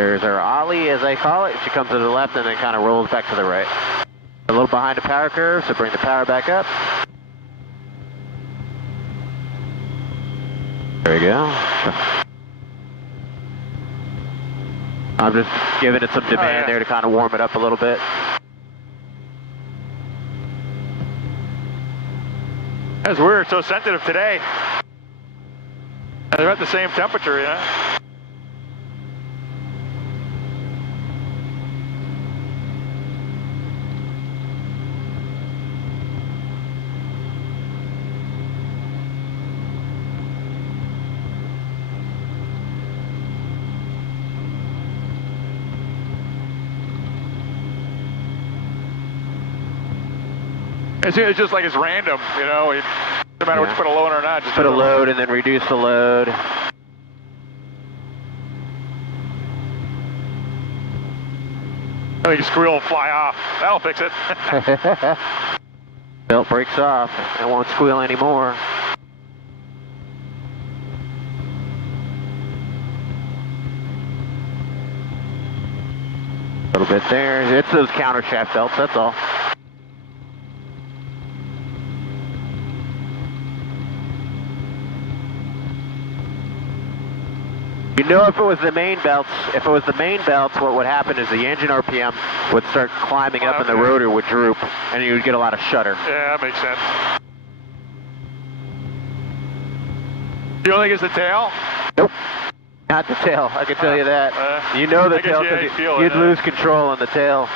There's our ollie, as I call it. She comes to the left and then kind of rolls back to the right. A little behind the power curve, so bring the power back up. There we go. I'm just giving it some demand there to kind of warm it up a little bit. That's weird, so sensitive today. They're at the same temperature, you know? It's just like it's random, you know? It doesn't matter what you put a load or not. Just put a load and then reduce the load. I think your squeal will fly off. That'll fix it. Belt breaks off. It won't squeal anymore. A little bit there. It's those counter shaft belts, that's all. You know, if it was the main belts, what would happen is the engine RPM would start climbing up and the rotor would droop, and you would get a lot of shudder. Yeah, that makes sense. You don't think it's the tail? Nope. Not the tail, I can tell you that. You know the tail, because you'd lose control on the tail.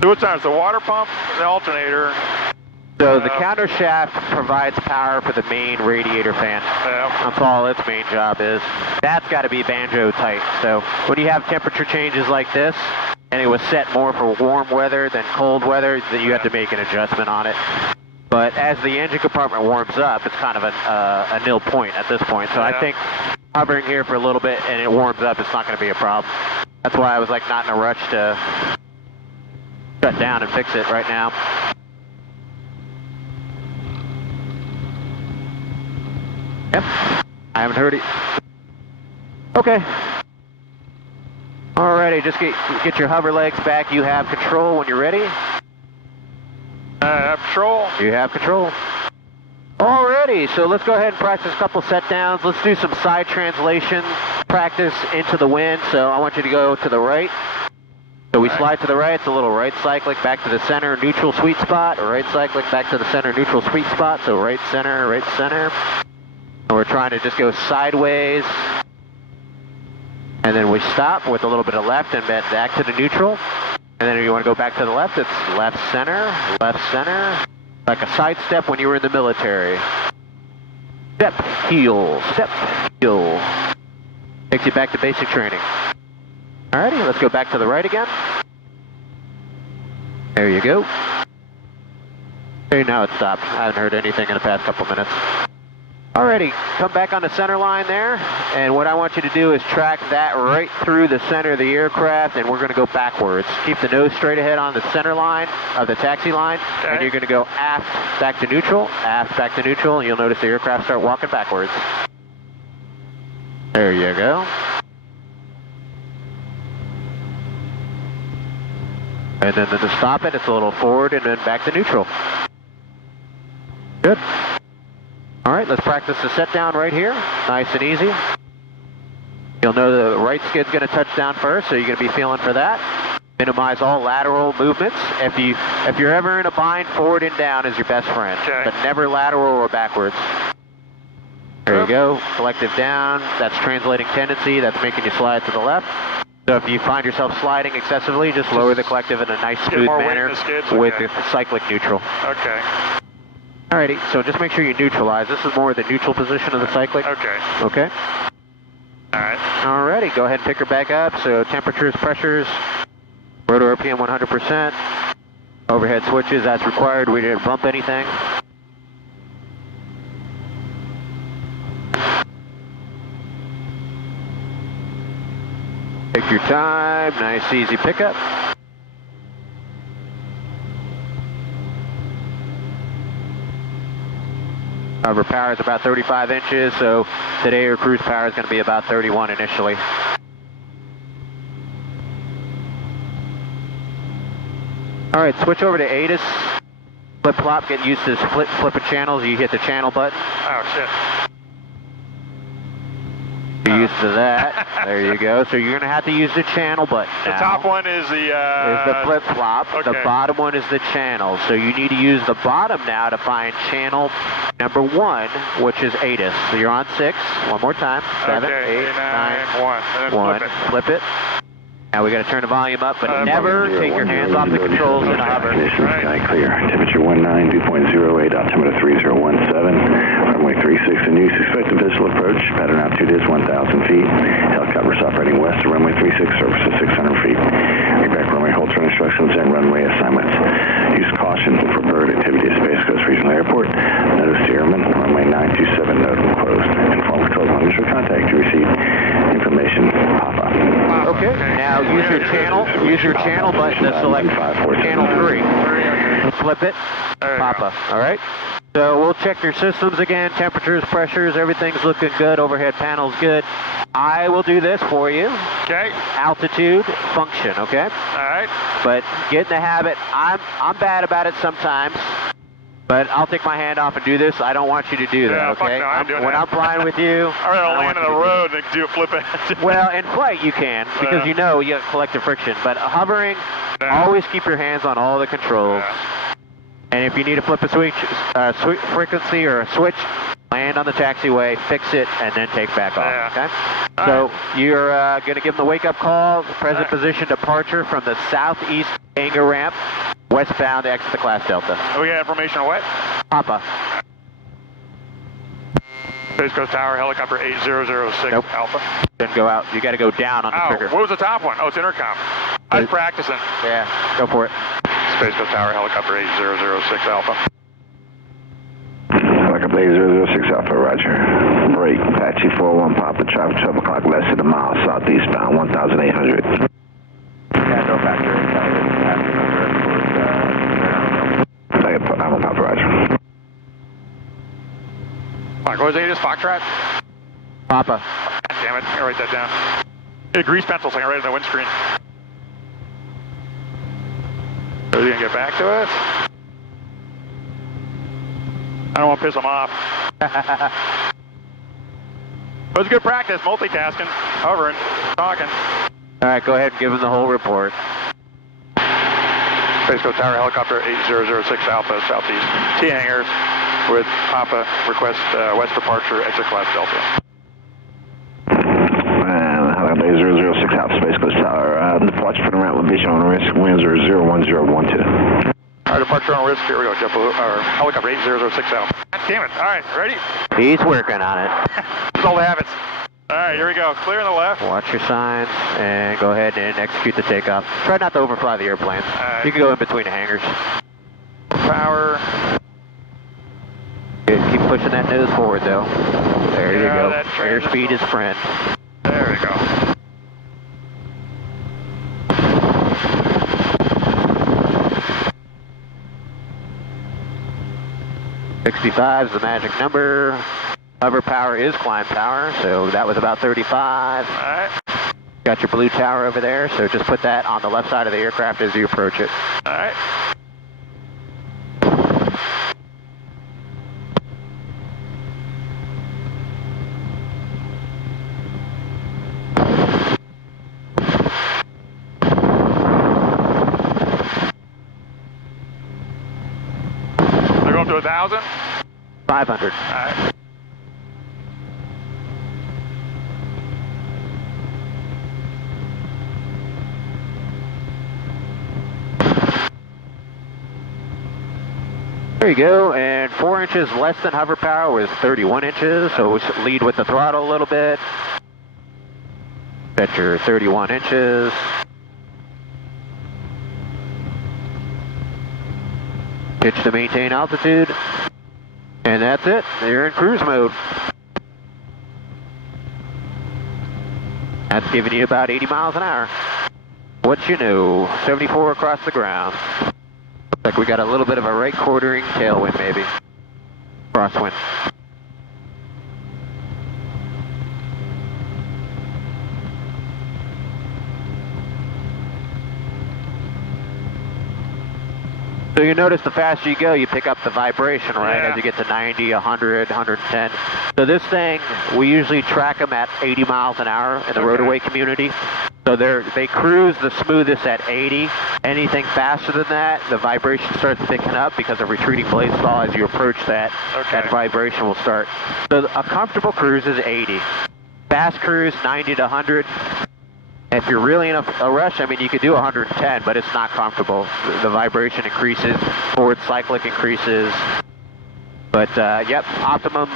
So what's on? It's the water pump, the alternator. So the counter shaft provides power for the main radiator fan. That's all its main job is. That's got to be banjo tight. So when you have temperature changes like this, and it was set more for warm weather than cold weather, then you have to make an adjustment on it. But as the engine compartment warms up, it's kind of a nil point at this point. So I think hovering here for a little bit and it warms up, it's not going to be a problem. That's why I was like not in a rush to shut down and fix it right now. Yep, I haven't heard it. Okay. Alrighty, just get your hover legs back. You have control when you're ready. I have control. You have control. Alrighty, so let's go ahead and practice a couple set downs. Let's do some side translation practice into the wind. So I want you to go to the right. So we slide to the right, it's a little right cyclic back to the center, neutral sweet spot, or right cyclic back to the center, neutral sweet spot. So right center, right center. And we're trying to just go sideways. And then we stop with a little bit of left and bend back to the neutral. And then if you want to go back to the left, it's left center, like a side step when you were in the military. Step, heel, takes you back to basic training. Alrighty, let's go back to the right again. There you go. Okay, now it stopped. I haven't heard anything in the past couple minutes. Alrighty, come back on the center line there, and what I want you to do is track that right through the center of the aircraft, and we're going to go backwards. Keep the nose straight ahead on the center line of the taxi line, and you're going to go aft back to neutral, and you'll notice the aircraft start walking backwards. There you go. And then to stop it, it's a little forward and then back to neutral. Good. All right, let's practice the set down right here. Nice and easy. You'll know the right skid's going to touch down first, so you're going to be feeling for that. Minimize all lateral movements. If you're ever in a bind, forward and down is your best friend, but never lateral or backwards. There you go. Collective down. That's translating tendency. That's making you slide to the left. So if you find yourself sliding excessively, just lower the collective in a nice smooth manner with the cyclic neutral. Okay. Alrighty, so just make sure you neutralize. This is more the neutral position of the cyclic. Okay. Okay? Alright. Alrighty, go ahead and pick her back up. So temperatures, pressures, rotor RPM 100%, overhead switches as required. We didn't bump anything. Take your time, nice easy pickup. Hover power is about 35 inches, so today your cruise power is going to be about 31 initially. All right, switch over to ATIS. Flip-flop, get used to flipping channels. You hit the channel button. Oh, shit. You're used to that. There you go. So you're going to have to use the channel button now. The top one is the... is the flip-flop. Okay. The bottom one is the channel. So you need to use the bottom now to find channel number 1, which is ATIS. So you're on 6. One more time. 7, okay, 8, 9, 1. And then 1. Flip it. Now we got to turn the volume up, but never take your hands off the controls in a hover. Sky clear. Temperature 19, dew point 08, altimeter 3017. Runway 36 in use. Expected visual approach. Pattern altitude is 1,000 feet. Helicopters operating west of runway 36. Surface is 600 feet. Reback runway hold turn instructions and runway assignments. Use caution for bird activity at Space Coast Regional Airport. Notice to airmen. Runway 927 nodal closed. Inform control on initial contact to receive information. Papa. Okay. Now use your channel button to select channel 3. Flip it. Papa. All right. So we'll check your systems again, temperatures, pressures, everything's looking good, overhead panel's good. I will do this for you. Okay. Altitude, function, okay? All right. But get in the habit. I'm bad about it sometimes, but I'll take my hand off and do this. I don't want you to do that, okay? Fuck no, I'm doing when that. I'm flying with you, All right, I'll land on the road and do a flip it. well, in flight you can, because you know you got collective friction, but hovering, always keep your hands on all the controls. And if you need to flip a switch, frequency or a switch, land on the taxiway, fix it, and then take back off, okay? So you're going to give them the wake-up call, present position departure from the southeast hangar ramp, westbound exit the class Delta. We got information on what? Papa. Space Coast Tower, helicopter 8006 Nope. Alpha. Didn't go out. You got to go down on the trigger. What was the top one? Oh, it's intercom. I was practicing. Yeah, go for it. Space Coast Tower, helicopter 8006 Alpha. Helicopter 8006 Alpha, roger. Break, Apache 41 Papa, traffic 12 o'clock, less than a mile, southeastbound, 1,800. Yeah, no factor. I'm a Papa, roger. What was ATIS Foxtrot? Papa. God damn it, I gotta write that down. Get a grease pencil so I can write it on the windscreen. Are you gonna get back to us? I don't want to piss them off. It was good practice, multitasking, hovering, talking. All right, go ahead and give him the whole report. Space Coast Tower, helicopter 8006 Alpha, southeast. T hangars with Papa, request west departure, exit class Delta. Helicopter 8006 Alpha, Space Coast Tower, departure for the ramp with vision on risk, winds are 01012. All right, departure on risk, here we go, helicopter 8006 Alpha. God damn it, all right, ready? He's working on it. It's all the habits. All right, here we go, clear on the left. Watch your signs and go ahead and execute the takeoff. Try not to overfly the airplane. You can go in between the hangars. Power. Good. Keep pushing that nose forward though. There you go. Airspeed is friend. There we go. $65 is the magic number. Hover power is climb power, so that was about 35. All right. Got your blue tower over there, so just put that on the left side of the aircraft as you approach it. All right. They're going to 1,000? 500. All right. There you go, and 4 inches less than hover power was 31 inches, so we lead with the throttle a little bit. Set your 31 inches. Pitch to maintain altitude. And that's it, you're in cruise mode. That's giving you about 80 miles an hour. What you know, 74 across the ground. Looks like we got a little bit of a right quartering tailwind maybe. Crosswind. So you notice the faster you go, you pick up the vibration, right? Yeah. As you get to 90, 100, 110. So this thing, we usually track them at 80 miles an hour in the Rotorway community. So they cruise the smoothest at 80. Anything faster than that, the vibration starts picking up because of retreating blade stall. As you approach that, that vibration will start. So a comfortable cruise is 80. Fast cruise, 90 to 100. If you're really in a rush, I mean, you could do 110, but it's not comfortable. The vibration increases, forward cyclic increases. But, yep, optimum,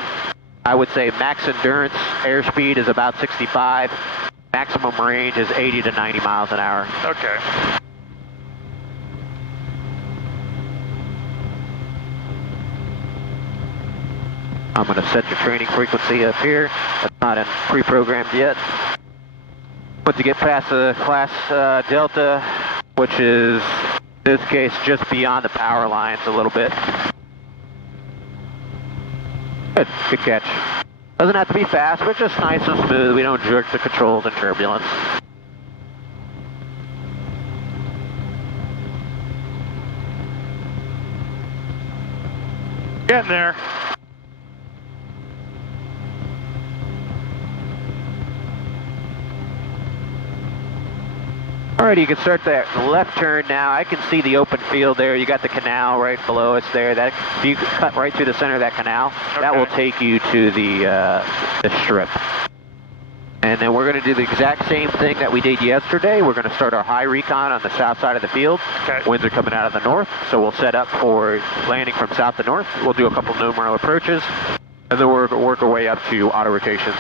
I would say max endurance, airspeed is about 65. Maximum range is 80 to 90 miles an hour. Okay. I'm going to set your training frequency up here. That's not pre-programmed yet. Once you get past the class Delta, which is, in this case, just beyond the power lines a little bit. Good catch. Doesn't have to be fast, but just nice and smooth. We don't jerk the controls in turbulence. Getting there. Alrighty, you can start that left turn now. I can see the open field there. You got the canal right below us there. That if you cut right through the center of that canal, that will take you to the strip. And then we're going to do the exact same thing that we did yesterday. We're going to start our high recon on the south side of the field. Winds are coming out of the north, so we'll set up for landing from south to north. We'll do a couple numero approaches, and then we'll work our way up to auto rotations.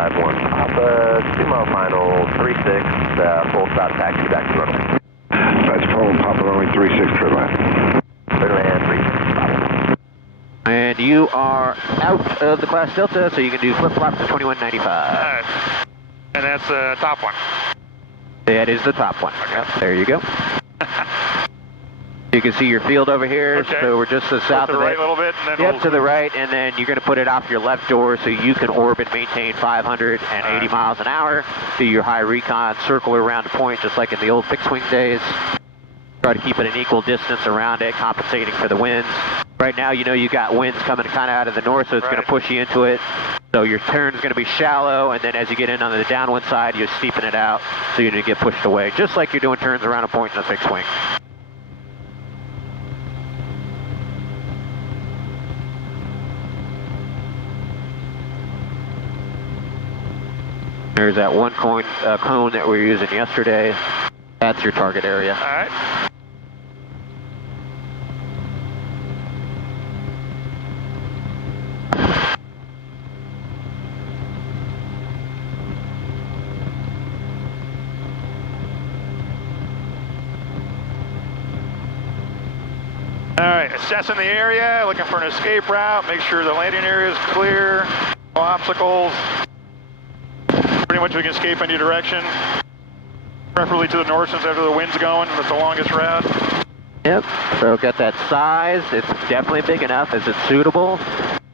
Papa, 2 mile final, 36, full stop taxi back to runway. That's Paul, Papa, runway 36, clear line. Clear land, 36. And you are out of the class Delta, so you can do flip-flop to 2195. Alright. And that's the top one. That is the top one. Yep, there you go. You can see your field over here, so we're just to the south to the of right it. a little bit, and then Yep, to the right, and then you're going to put it off your left door so you can orbit, maintain 580 miles an hour, do your high recon, circle around the point just like in the old fixed-wing days. Try to keep it an equal distance around it, compensating for the winds. Right now, you know you got winds coming kind of out of the north, so it's going to push you into it. So your turn is going to be shallow, and then as you get in on the downwind side, you steepen it out so you don't get pushed away, just like you're doing turns around a point in a fixed-wing. There's that one cone that we were using yesterday. That's your target area. All right. All right, assessing the area, looking for an escape route, make sure the landing area is clear, no obstacles. Pretty much we can escape any direction, preferably to the north since after the wind's going, that's the longest route. Yep, so got that size, it's definitely big enough. Is it suitable?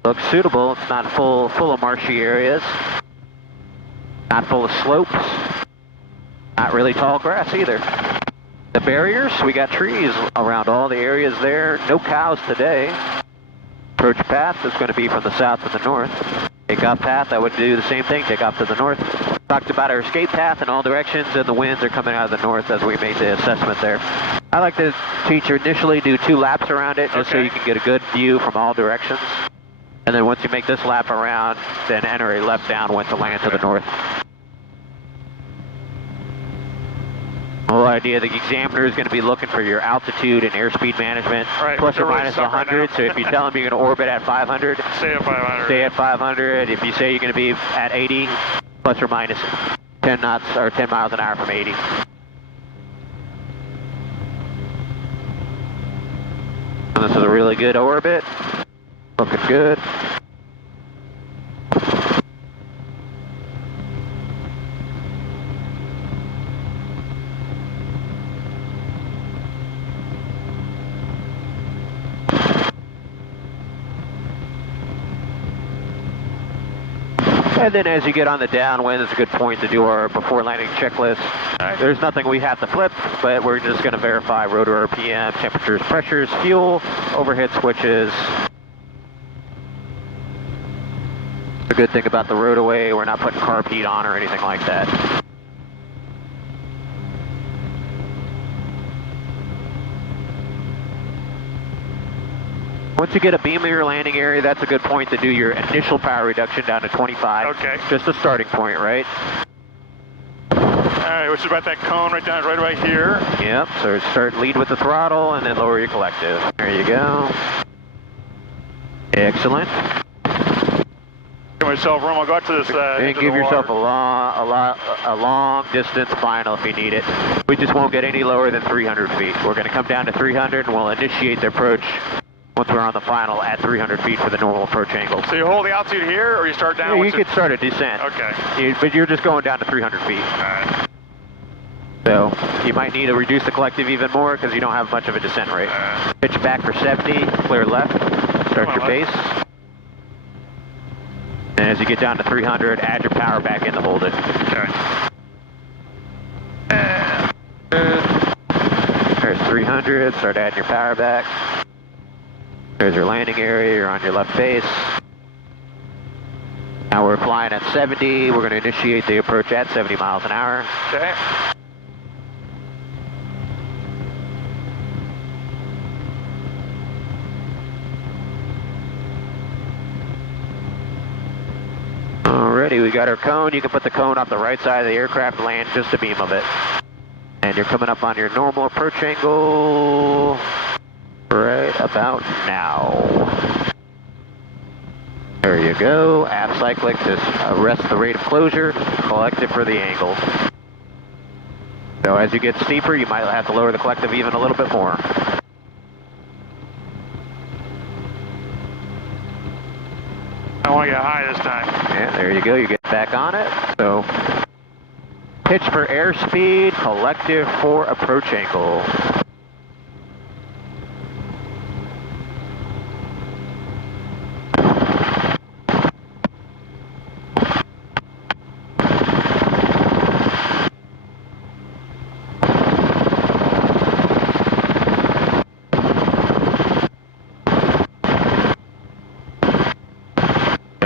Looks suitable, it's not full of marshy areas, not full of slopes, not really tall grass either. The barriers, we got trees around all the areas there, no cows today. Approach path is going to be from the south to the north. Takeoff path, I would do the same thing, take off to the north. Talked about our escape path in all directions, and the winds are coming out of the north as we made the assessment there. I like to teach you initially do 2 laps around it, just so you can get a good view from all directions. And then once you make this lap around, then enter a left downwind to land to the north. The whole idea, the examiner is going to be looking for your altitude and airspeed management, plus or minus 100. So if you tell them you're going to orbit at 500, stay at 500. Stay at 500. If you say you're going to be at 80, plus or minus 10 knots or 10 miles an hour from 80. And this is a really good orbit. Looking good. And then as you get on the downwind, it's a good point to do our before landing checklist. Right. There's nothing we have to flip, but we're just going to verify rotor RPM, temperatures, pressures, fuel, overhead switches. The good thing about the Rotorway, we're not putting carb heat on or anything like that. Once you get a beam of your landing area, that's a good point to do your initial power reduction down to 25. Okay. Just a starting point, right? Alright, which is about that cone right down, right about here. Yep, so start lead with the throttle and then lower your collective. There you go. Excellent. Give myself room, I'll go out to this and give yourself a long distance final if you need it. We just won't get any lower than 300 feet. We're going to come down to 300 and we'll initiate the approach once we're on the final at 300 feet for the normal approach angle. So you hold the altitude here, or you start down? Yeah, you could start a descent. Okay. But you're just going down to 300 feet. Alright. So you might need to reduce the collective even more because you don't have much of a descent rate. Pitch back for 70, clear left, start your base. And as you get down to 300, add your power back in to hold it. Okay. There's 300, start adding your power back. There's your landing area, you're on your left base. Now we're flying at 70, we're going to initiate the approach at 70 miles an hour. Okay. Alrighty, we got our cone. You can put the cone off the right side of the aircraft, land just a beam of it. And you're coming up on your normal approach angle right about now. There you go. Aft cyclic, just arrest the rate of closure, collective for the angle. So as you get steeper, you might have to lower the collective even a little bit more. I want to get high this time. Yeah, there you go. You get back on it. So pitch for airspeed, collective for approach angle.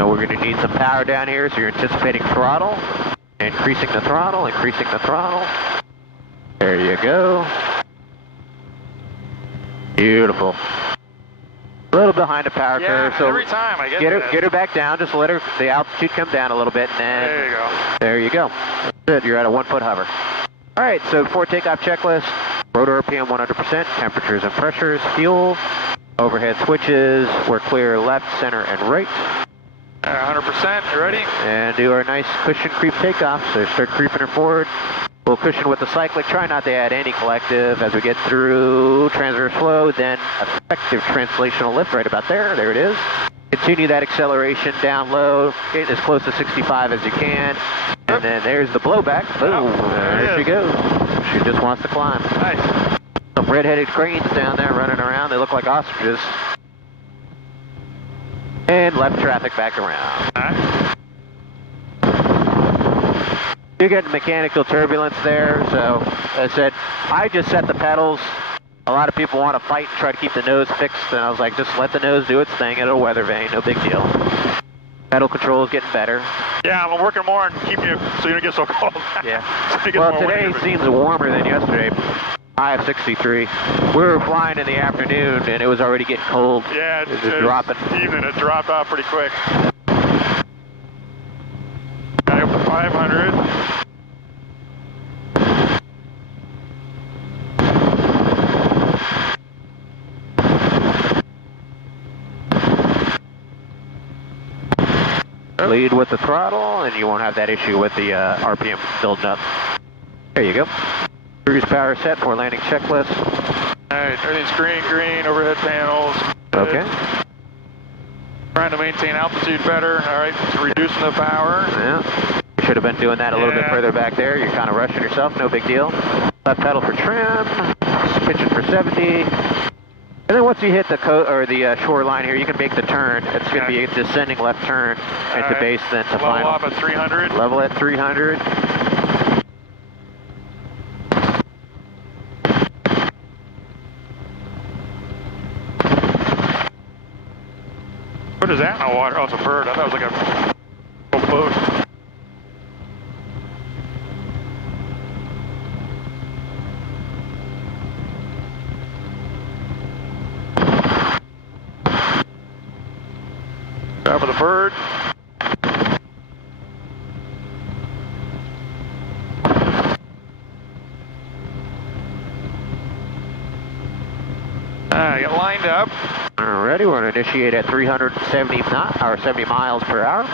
We're going to need some power down here, so you're anticipating throttle, increasing the throttle, increasing the throttle. There you go. Beautiful. A little behind the power curve, so every time I get her back down. Just let the altitude come down a little bit, and then there you go. There you go. That's it. You're at a 1 foot hover. All right. So before takeoff checklist, rotor RPM 100%, temperatures and pressures, fuel, overhead switches. We're clear left, center, and right. 100%, you ready? And do our nice cushion creep takeoff. So start creeping her forward. We'll cushion with the cyclic. Try not to add any collective as we get through transverse flow, then effective translational lift right about there. There it is. Continue that acceleration down low, getting as close to 65 as you can. And then there's the blowback. Boom. There she goes. She just wants to climb. Nice. Some red-headed cranes down there running around. They look like ostriches. And left traffic back around. Alright. You're getting mechanical turbulence there, so as I said, I just set the pedals. A lot of people want to fight and try to keep the nose fixed, and I was like, just let the nose do its thing. It'll weather vane, no big deal. Pedal control is getting better. Yeah, I'm working more on keeping you so you don't get so cold. Yeah. So Well, today seems warmer than yesterday. High of 63. We were flying in the afternoon, and it was already getting cold. Yeah, it's just dropping. Evening, it dropped off pretty quick. Got up to 500. Lead with the throttle, and you won't have that issue with the RPM building up. There you go. Cruise power set for landing checklist. Alright, everything's green, overhead panels. Okay. Trying to maintain altitude better. Alright, reducing the power. Yeah. You should have been doing that a little bit further back there. You're kind of rushing yourself, no big deal. Left pedal for trim. Pitching for 70. And then once you hit the shoreline here, you can make the turn. It's going to be a descending left turn at the base, then to final. Level off at 300. Level at 300. What is that in the water? Oh, it's a bird. I thought it was like a boat. Top of the bird. Get lined up. Alrighty, we're going to initiate at 370 70 miles per hour.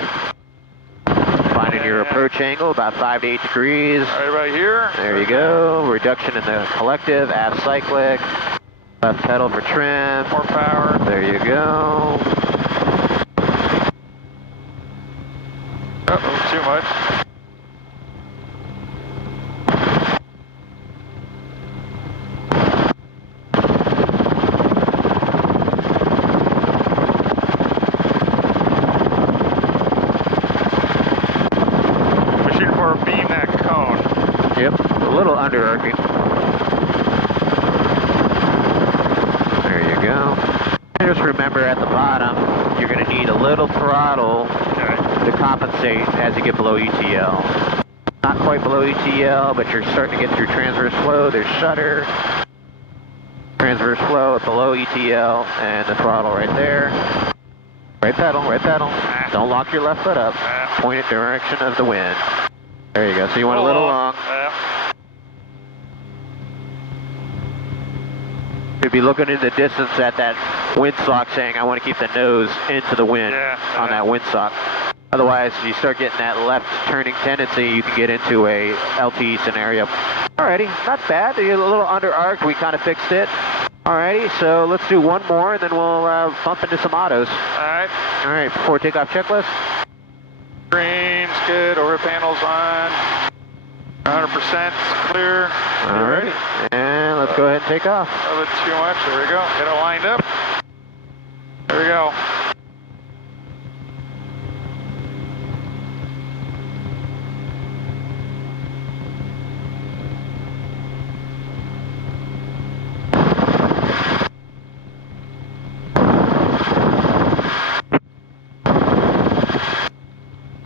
Finding your approach angle, about 5 to 8 degrees. Right about here. There you go. Reduction in the collective, aft cyclic. Left pedal for trim. More power. There you go. Oh, too much. Yep, a little under arcing. There you go. And just remember at the bottom, you're going to need a little throttle to compensate as you get below ETL. Not quite below ETL, but you're starting to get through transverse flow. There's shutter, transverse flow at below ETL, and the throttle right there. Right pedal, right pedal. Don't lock your left foot up. Point it direction of the wind. There you go. So you want a little long. You'd be looking in the distance at that windsock saying, I want to keep the nose into the wind on that windsock. Otherwise, you start getting that left turning tendency, you can get into a LTE scenario. Alrighty, not bad. You're a little under arced. We kind of fixed it. Alrighty, so let's do one more and then we'll bump into some autos. Alright, before takeoff checklist. Green's good, overhead panels on, 100% clear. Alright, and let's go ahead and take off. A little too much, there we go, get it lined up. There we go.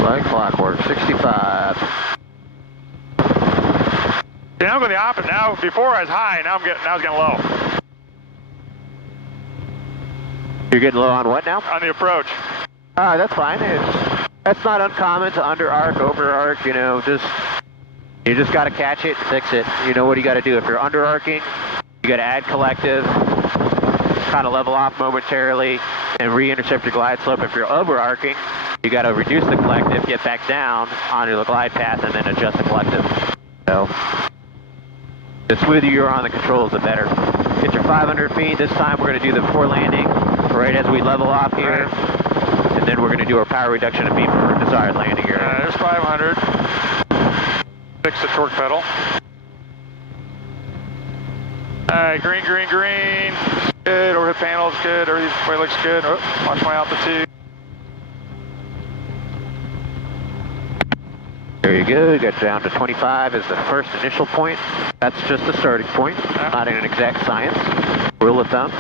Like clockwork, 65. Yeah, I'm going the opposite now. Before I was high, now it's getting low. You're getting low on what now? On the approach. That's fine. That's not uncommon to under arc, over arc, you know, you just got to catch it and fix it. You know what you got to do. If you're under arcing, you got to add collective, kind of level off momentarily, and re-intercept your glide slope. If you're over arcing, you got to reduce the collective, get back down onto the glide path, and then adjust the collective. So, the smoother you're on the controls, the better. Get your 500 feet. This time we're going to do the before landing right as we level off here. And then we're going to do our power reduction and beam for desired landing area. There's 500. Fix the torque pedal. Alright, green, green, green. Good, overhead panel's good, everything looks good. Oh, watch my altitude. There you go, you got down to 25 as the first initial point. That's just the starting point, not an exact science. Rule of thumb.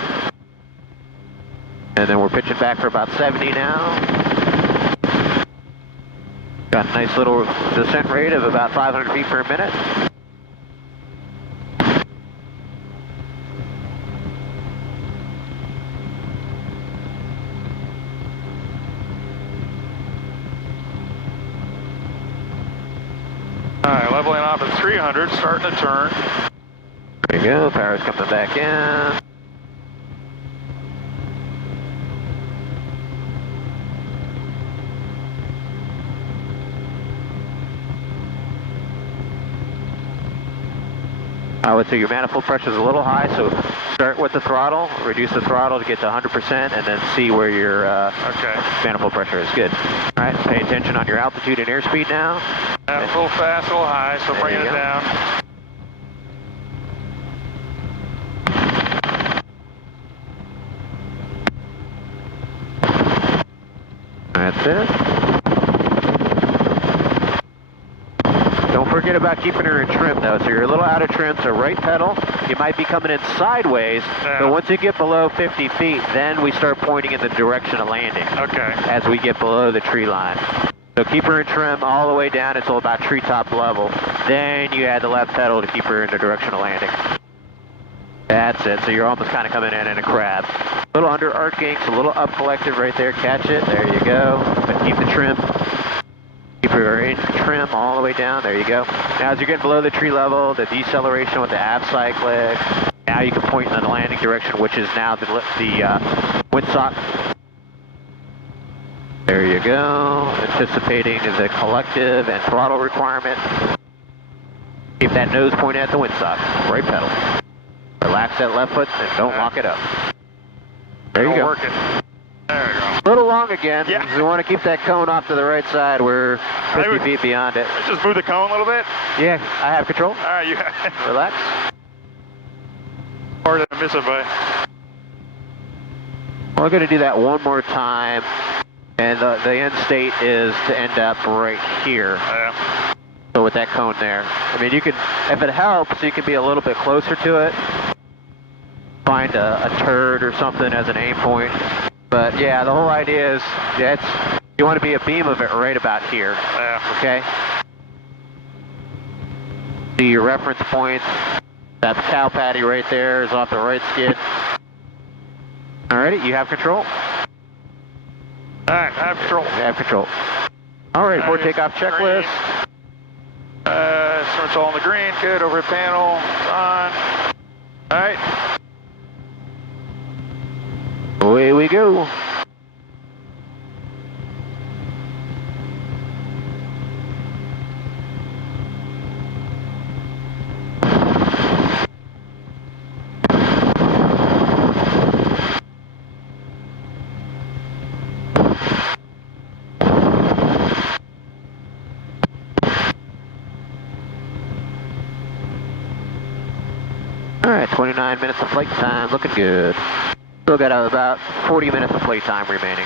And then we're pitching back for about 70 now. Got a nice little descent rate of about 500 feet per minute. Alright, leveling off at 300, starting to turn. There you go, power's coming back in. I would say your manifold pressure is a little high, so start with the throttle, reduce the throttle to get to 100%, and then see where your manifold pressure is. Good. All right, pay attention on your altitude and airspeed now. A little fast, a little high, so bringing it down. forget about keeping her in trim though. So you're a little out of trim, so right pedal. You might be coming in sideways, but once you get below 50 feet, then we start pointing in the direction of landing. Okay. As we get below the tree line. So keep her in trim all the way down until about treetop level. Then you add the left pedal to keep her in the direction of landing. That's it. So you're almost kind of coming in a crab. A little under arcing, so a little up collective right there. Catch it. There you go. But keep the trim. Keep her in trim all the way down. There you go. Now as you're getting below the tree level, the deceleration with the aft cyclic. Now you can point in the landing direction, which is now the windsock. There you go. Anticipating the collective and throttle requirement. Keep that nose pointed at the windsock. Right pedal. Relax that left foot and don't lock it up. There you go. Work it. There you go. A little long again. Yeah. We want to keep that cone off to the right side. We're 50 feet beyond it. Just move the cone a little bit. Yeah, I have control. All right, you Relax. Hard to miss it, but We're going to do that one more time. And the end state is to end up right here. yeah. So with that cone there. I mean, you could, if it helps, you can be a little bit closer to it. Find a turd or something as an aim point. But yeah, the whole idea is you want to be a beam of it right about here. Yeah. Okay? See your reference points. That cow patty right there is off the right skid. Alrighty, you have control? All right, I have control. You have control. Alright, for takeoff checklist. Instruments all on the green. Good. Overhead panel on. All right. Away we go. Alright, 29 minutes of flight time, looking good. Still got about 40 minutes of flight time remaining.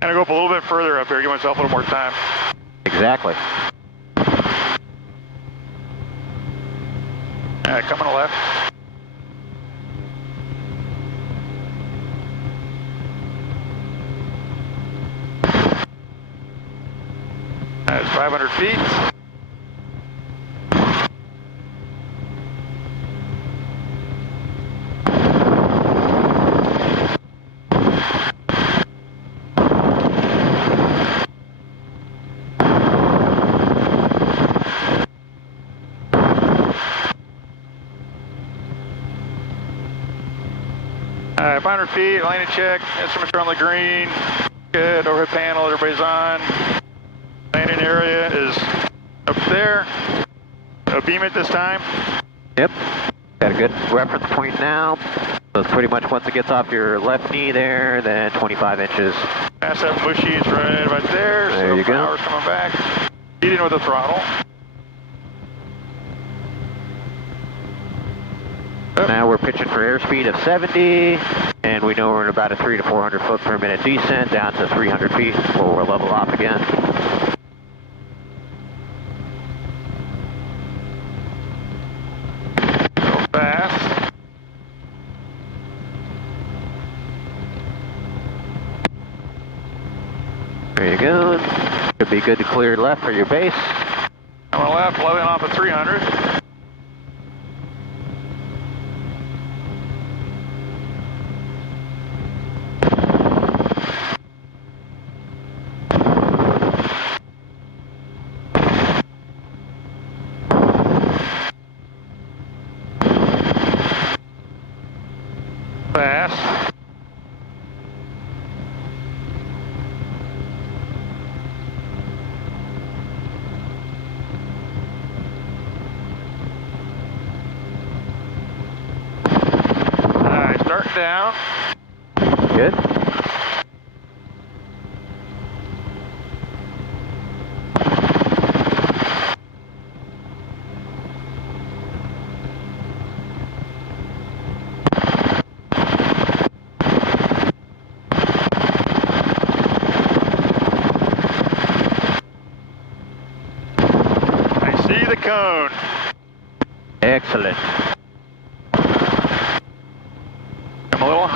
Gonna go up a little bit further up here, give myself a little more time. Exactly. All right, coming to left. That's 500 feet. All right, 500 feet, landing check, instruments are on the green. Good, overhead panel, everybody's on. Landing area is up there. Beam it this time. Yep. Got a good reference point now. So it's pretty much once it gets off your left knee there, then 25 inches. Pass that bushy, it's right there. There you go. Power's coming back. Feeding with the throttle. Now we're pitching for airspeed of 70, and we know we're in about a 300 to 400 foot per minute descent down to 300 feet before we'll level off again. Go fast. There you go. Should be good to clear left for your base. Coming left, leveling off at 300. Fast. Alright, starting down. Good.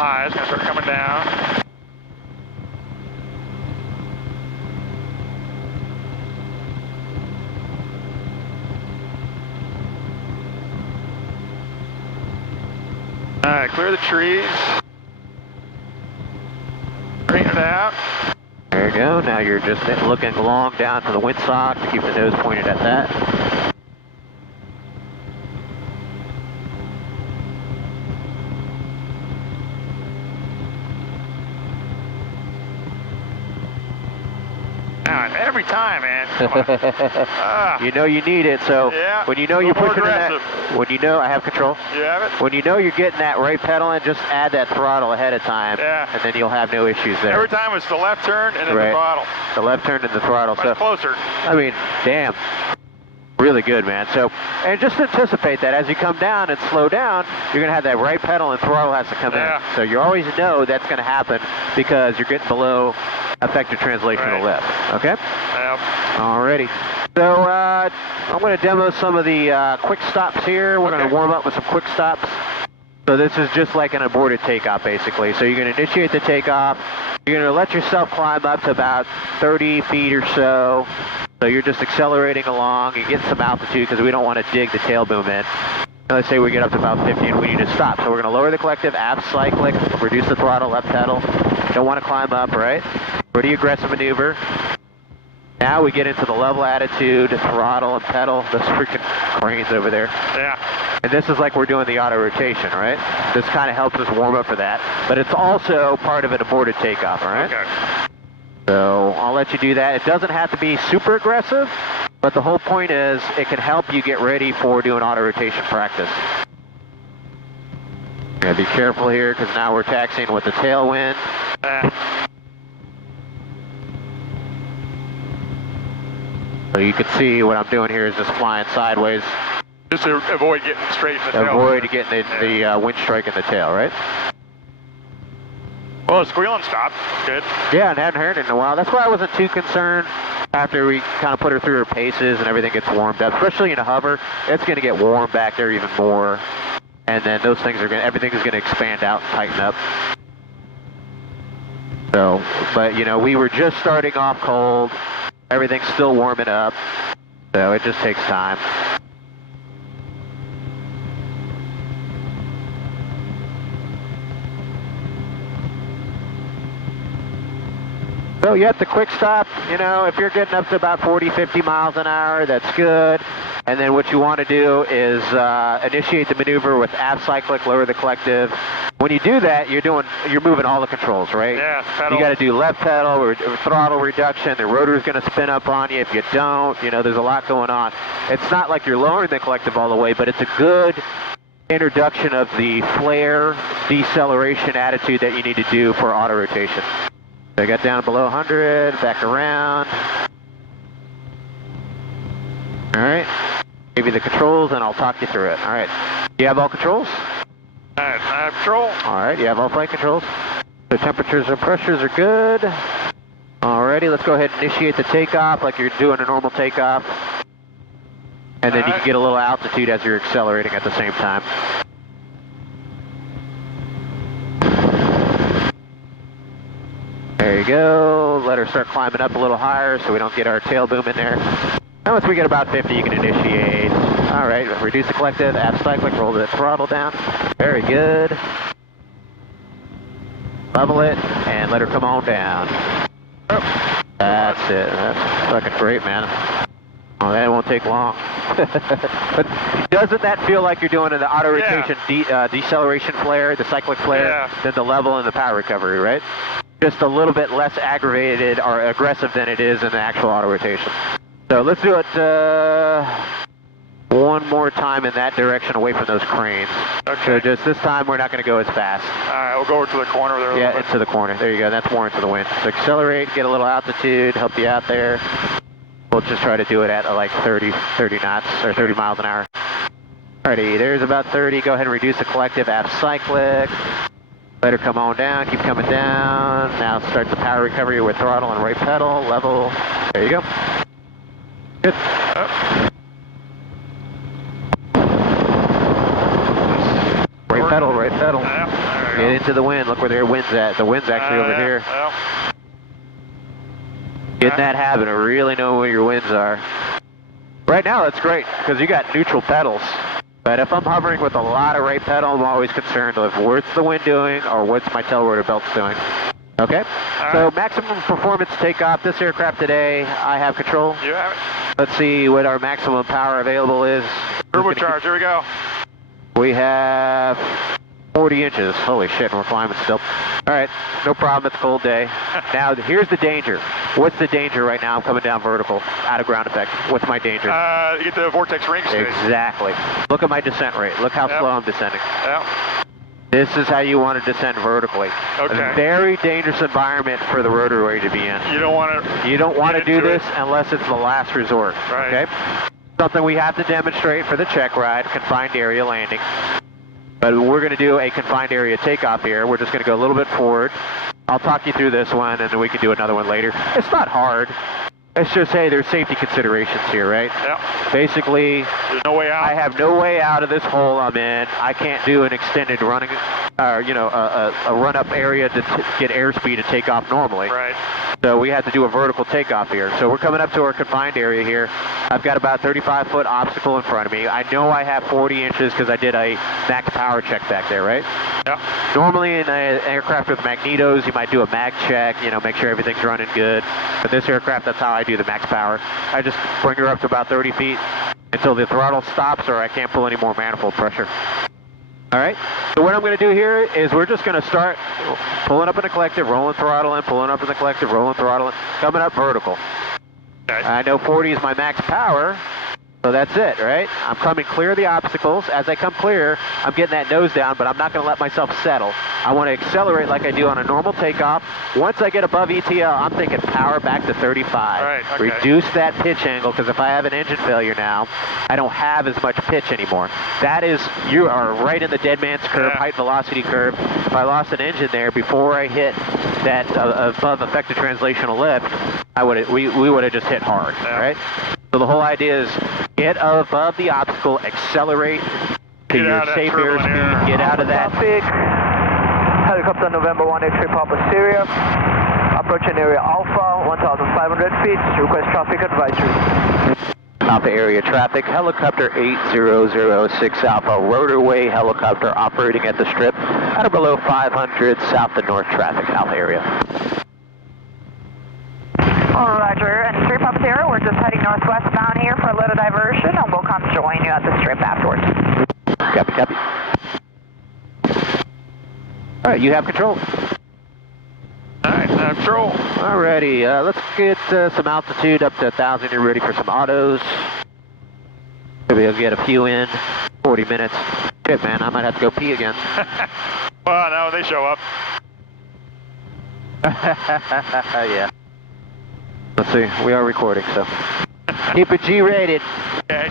high. It's going to start coming down. All right, clear the trees. Straighten it out. There you go. Now you're just looking long down to the windsock to keep the nose pointed at that. Every time, man. Come on. You know you need it, so yeah, when you know you're pushing that, when you know I have control. You have it? When you know you're getting that right pedal in, just add that throttle ahead of time, and then you'll have no issues there. Every time it's the left turn and then the throttle. The left turn and the throttle. Much closer. I mean, damn. Really good, man. So, and just anticipate that as you come down and slow down, you're going to have that right pedal and throttle has to come in. So you always know that's going to happen because you're getting below effective translational lift. Okay? Yep. Alrighty. So I'm going to demo some of the quick stops here. We're going to warm up with some quick stops. So this is just like an aborted takeoff, basically. So you're going to initiate the takeoff. You're going to let yourself climb up to about 30 feet or so. So you're just accelerating along. You get some altitude because we don't want to dig the tail boom in. Let's say we get up to about 50 and we need to stop. So we're going to lower the collective, aft cyclic, reduce the throttle, left pedal. Don't want to climb up, right? Pretty aggressive maneuver. Now we get into the level attitude, throttle and pedal. Those freaking cranes over there. Yeah. And this is like we're doing the auto rotation, right? This kind of helps us warm up for that. But it's also part of an aborted takeoff, all right? Okay. So I'll let you do that. It doesn't have to be super aggressive, but the whole point is it can help you get ready for doing auto rotation practice. Gotta be careful here because now we're taxiing with the tailwind. So you can see what I'm doing here is just flying sideways. Just to avoid getting straight in the tail. Avoid getting the wind strike in the tail, right? Well, the squealing stopped. Good. Yeah, and hadn't heard it in a while. That's why I wasn't too concerned after we kind of put her through her paces and everything gets warmed up. Especially in a hover, it's going to get warm back there even more. And then those things are going to, everything is going to expand out and tighten up. So, but you know, we were just starting off cold. Everything's still warming up. So it just takes time. So you have the quick stop, you know, if you're getting up to about 40, 50 miles an hour, that's good. And then what you want to do is initiate the maneuver with aft cyclic, lower the collective. When you do that, you're moving all the controls, right? Yeah, pedal. You got to do left pedal or throttle reduction. The rotor is going to spin up on you. If you don't, you know, there's a lot going on. It's not like you're lowering the collective all the way, but it's a good introduction of the flare deceleration attitude that you need to do for auto rotation. So I got down below 100, back around. All right, give you the controls and I'll talk you through it. All right, you have all controls? All right, I have control. All right, you have all flight controls. The temperatures and pressures are good. Alrighty, let's go ahead and initiate the takeoff like you're doing a normal takeoff. And then you can get a little altitude as you're accelerating at the same time. There you go. Let her start climbing up a little higher so we don't get our tail boom in there. Now once we get about 50, you can initiate. All right, reduce the collective, aft cyclic, roll the throttle down. Very good. Level it, and let her come on down. Oh, that's it. That's fucking great, man. Oh, that won't take long. But doesn't that feel like you're doing the auto rotation deceleration flare, the cyclic flare, than the level and the power recovery, right? Just a little bit less aggravated or aggressive than it is in the actual auto rotation. So let's do it one more time in that direction away from those cranes. Okay. So just this time we're not going to go as fast. All right, we'll go over to the corner there. Yeah, into the corner. There you go. That's more into the wind. So accelerate, get a little altitude, help you out there. We'll just try to do it at like 30 knots or 30 miles an hour. Alrighty, there's about 30. Go ahead and reduce the collective, aft cyclic. Let her come on down, keep coming down. Now start the power recovery with throttle and right pedal, level. There you go. Good. Right pedal, right pedal. Yeah, there we Get go. into the wind. Look where their wind's at. The wind's actually over here. Well, Get in that habit of really knowing where your winds are. Right now, that's great, because you got neutral pedals. But if I'm hovering with a lot of right pedal, I'm always concerned with what's the wind doing or what's my tail rotor belts doing. Okay? So maximum performance takeoff. This aircraft today, I have control. you have it. Let's see what our maximum power available is. Turbocharge, here we go. We have 40 inches. Holy shit, and we're climbing still. All right, no problem. It's a cold day. Now, here's the danger. What's the danger right now? I'm coming down vertical, out of ground effect. What's my danger? You get the vortex ring space. Exactly. Look at my descent rate. Look how slow I'm descending. Yep. This is how you want to descend vertically. Okay. A very dangerous environment for the rotorway to be in. You don't want to. You don't want to do this unless it's the last resort. Right. Okay? Something we have to demonstrate for the check ride, confined area landing. But we're going to do a confined area takeoff here. We're just going to go a little bit forward. I'll talk you through this one, and then we can do another one later. It's not hard. It's just, hey, there's safety considerations here, right? Yep. Basically, There's no way out. I have no way out of this hole I'm in. I can't do an extended running, a run-up area to get airspeed to take off normally. Right. So we have to do a vertical takeoff here. So we're coming up to our confined area here. I've got about 35-foot obstacle in front of me. I know I have 40 inches because I did a max power check back there, right? Yep. Normally in an aircraft with magnetos, you might do a mag check, make sure everything's running good. But this aircraft, that's how I do the max power. I just bring her up to about 30 feet until the throttle stops or I can't pull any more manifold pressure. All right, so what I'm going to do here is we're just going to start pulling up in the collective, rolling throttle in, pulling up in the collective, rolling throttle in, coming up vertical. Okay. I know 40 is my max power, so that's it, right? I'm coming clear of the obstacles. As I come clear, I'm getting that nose down, but I'm not going to let myself settle. I want to accelerate like I do on a normal takeoff. Once I get above ETL, I'm thinking power back to 35. Right, okay. Reduce that pitch angle, because if I have an engine failure now, I don't have as much pitch anymore. That is, you are right in the dead man's curve, height velocity curve. If I lost an engine there before I hit that above effective translational lift, we would have just hit hard, right? So the whole idea is get above the obstacle, accelerate to your safe airspeed, get out of that. Traffic. Helicopter November 183 Papa Syria. Approaching area Alpha, 1,500 feet. Request traffic advisory. Alpha area traffic, helicopter 8006 Alpha, Rotorway helicopter operating at the strip at or below 500 south to north traffic, Alpha area. Roger, and 3 Papa Sierra, we're just heading northwestbound here for a little diversion, and we'll come join you at the strip afterwards. Copy, copy. All right, you have control. All right, control. Alrighty, let's get some altitude up to 1,000. You're ready for some autos. Maybe I'll get a few in. 40 minutes. Shit, man, I might have to go pee again. Well, now they show up. Yeah. Let's see, we are recording, so keep it G-rated. Okay.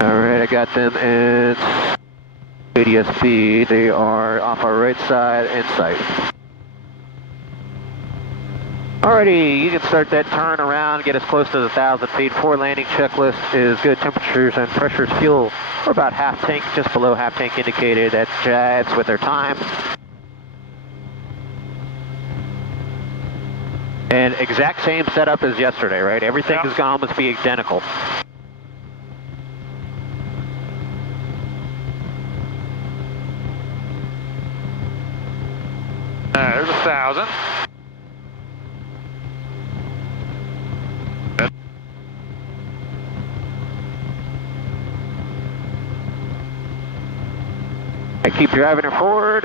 Alright, I got them at ADS-B. They are off our right side in sight. Alrighty, you can start that turn around, get us close to the 1,000 feet. Before landing checklist is good temperatures and pressures. Fuel, we're about half tank, just below half tank indicated. That jives with our time. And exact same setup as yesterday, right? Everything is going to almost be identical. There's 1,000. Keep driving her forward,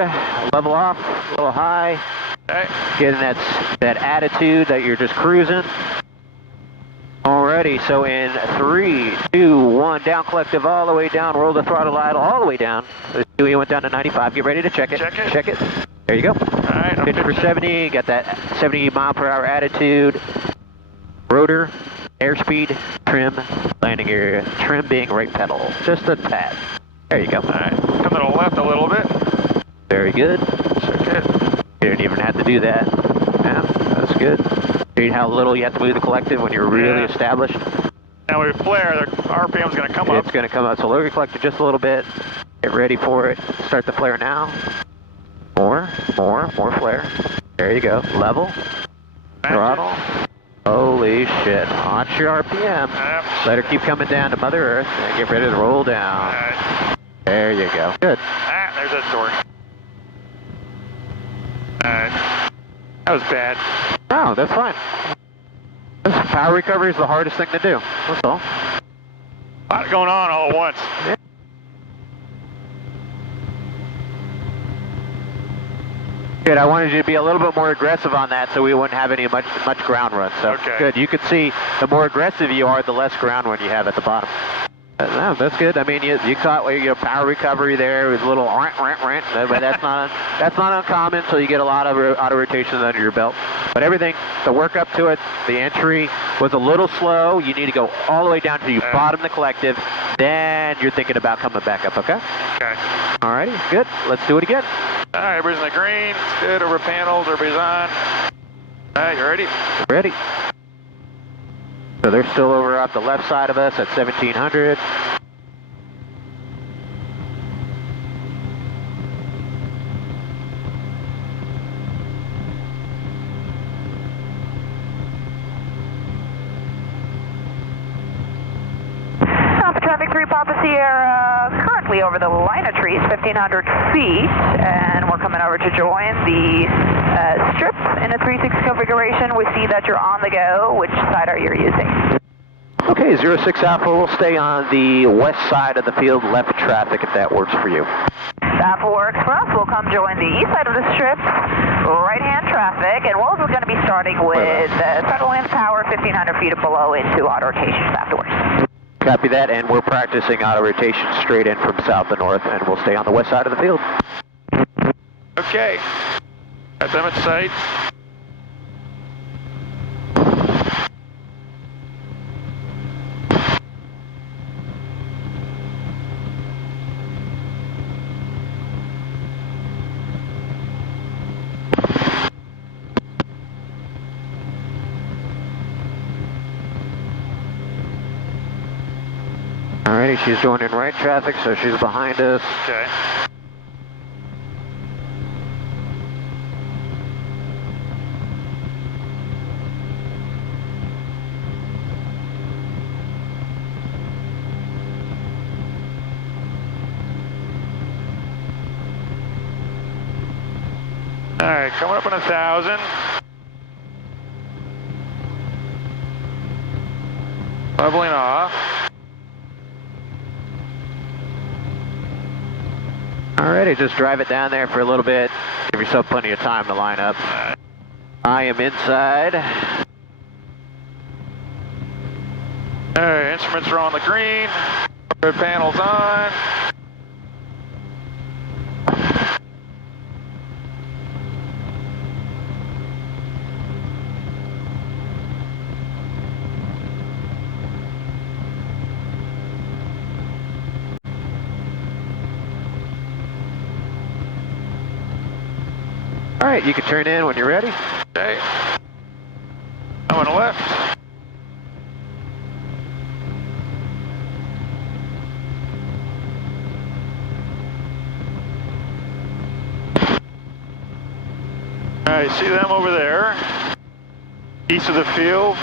level off, a little high. Okay. Getting that attitude that you're just cruising. Alrighty, so in 3, 2, 1, down collective all the way down, roll the throttle idle all the way down. You went down to 95, get ready to check it. Check it. There you go. Alright, I'm 50 for 70, got that 70 mile per hour attitude. Rotor, airspeed, trim, landing area. Trim being right pedal, just a tad. There you go. Alright, come to the left a little bit. Very good. Check it. You didn't even have to do that. Yeah, that's good. See how little you have to move the collective when you're really established? Now we flare, the RPM's going to come up. It's going to come up, so lower your collector just a little bit. Get ready for it. Start the flare now. More flare. There you go. Level. Throttle. Holy shit. Watch your RPM. Yep. Let her keep coming down to Mother Earth and get ready to roll down. Alright. There you go. Good. Ah, there's that door. Alright. That was bad. Oh, that's fine. Power recovery is the hardest thing to do. That's all. A lot going on all at once. Yeah. Good, I wanted you to be a little bit more aggressive on that so we wouldn't have any much ground run. So Okay. Good, you can see the more aggressive you are, the less ground run you have at the bottom. No, that's good. I mean, you caught your power recovery there with a little rant, but that's not uncommon. So you get a lot of auto rotation under your belt. But everything, the work up to it, the entry was a little slow. You need to go all the way down to you bottom the collective. Then you're thinking about coming back up. Okay. Okay. Alrighty, good. Let's do it again. Alright, everybody's in the green. It's good. Over panels. Everybody's on. Alright, you ready? Ready. So they're still over off the left side of us at 1700. Traffic 3 Papa Sierra, currently over the line of trees, 1,500 feet, and we're coming over to join the strip in a 3-6 configuration. We see that you're on the go. Which side are you using? Okay, 06 Alpha, we'll stay on the west side of the field, left traffic, if that works for you. That works for us. We'll come join the east side of the strip, right-hand traffic, and we're going to be starting with settle in power 1,500 feet below into auto rotations afterwards. Copy that, and we're practicing auto rotation straight in from south to north, and we'll stay on the west side of the field. Okay. Got them at sight. Alrighty, she's joining right traffic, so she's behind us. Okay. Alright, coming up on 1,000. Leveling off. Alrighty, just drive it down there for a little bit. Give yourself plenty of time to line up. I am inside. Alright, instruments are on the green. Red panels on. Alright, you can turn in when you're ready. Okay. I'm on the left. Alright, see them over there. East of the field.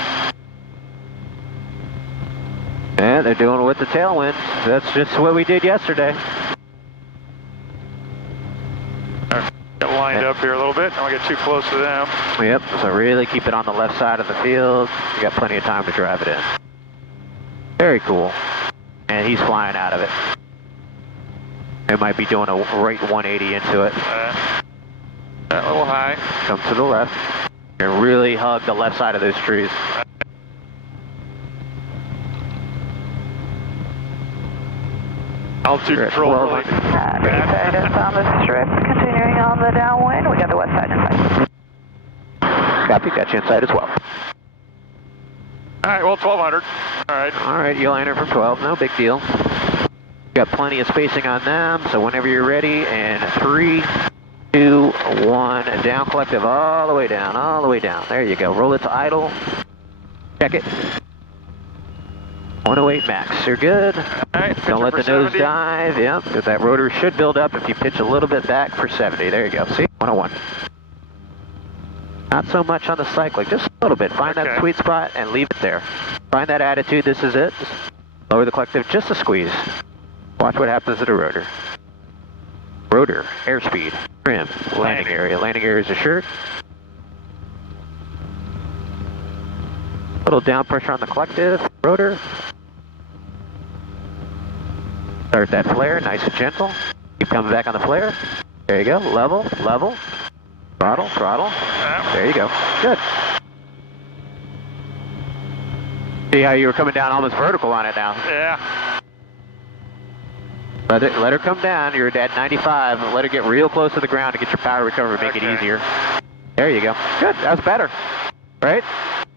Yeah, they're doing it with the tailwind. That's just what we did yesterday. Get lined up here a little bit. Don't want to get too close to them. Yep, so really keep it on the left side of the field. You got plenty of time to drive it in. Very cool. And he's flying out of it. They might be doing a right 180 into it. A little high. Come to the left. And really hug the left side of those trees. Altitude control. Well, East side is on the strip, continuing on the downwind. We got the west side inside. Copy, got you inside as well. Alright, well, 1,200. Alright. Alright, you'll enter from 12, no big deal. Got plenty of spacing on them, so whenever you're ready, and 3, 2, 1, and down collective all the way down, all the way down. There you go. Roll it to idle. Check it. 108 max, you're good. All right, Don't let the nose 70. dive, yep. That rotor should build up if you pitch a little bit back for 70. There you go, see, 101. Not so much on the cyclic, just a little bit. Find that sweet spot and leave it there. Find that attitude, this is it. Lower the collective, just a squeeze. Watch what happens to the rotor. Rotor, airspeed, trim, landing area. Landing area is assured. Little down pressure on the collective, rotor. Start that flare, nice and gentle. Keep coming back on the flare. There you go, level, level. Throttle, throttle. There you go, good. See how you were coming down almost vertical on it now? Yeah. Let her come down, you're at 95, and let her get real close to the ground to get your power recovery, make it easier. There you go, good, that's better, right?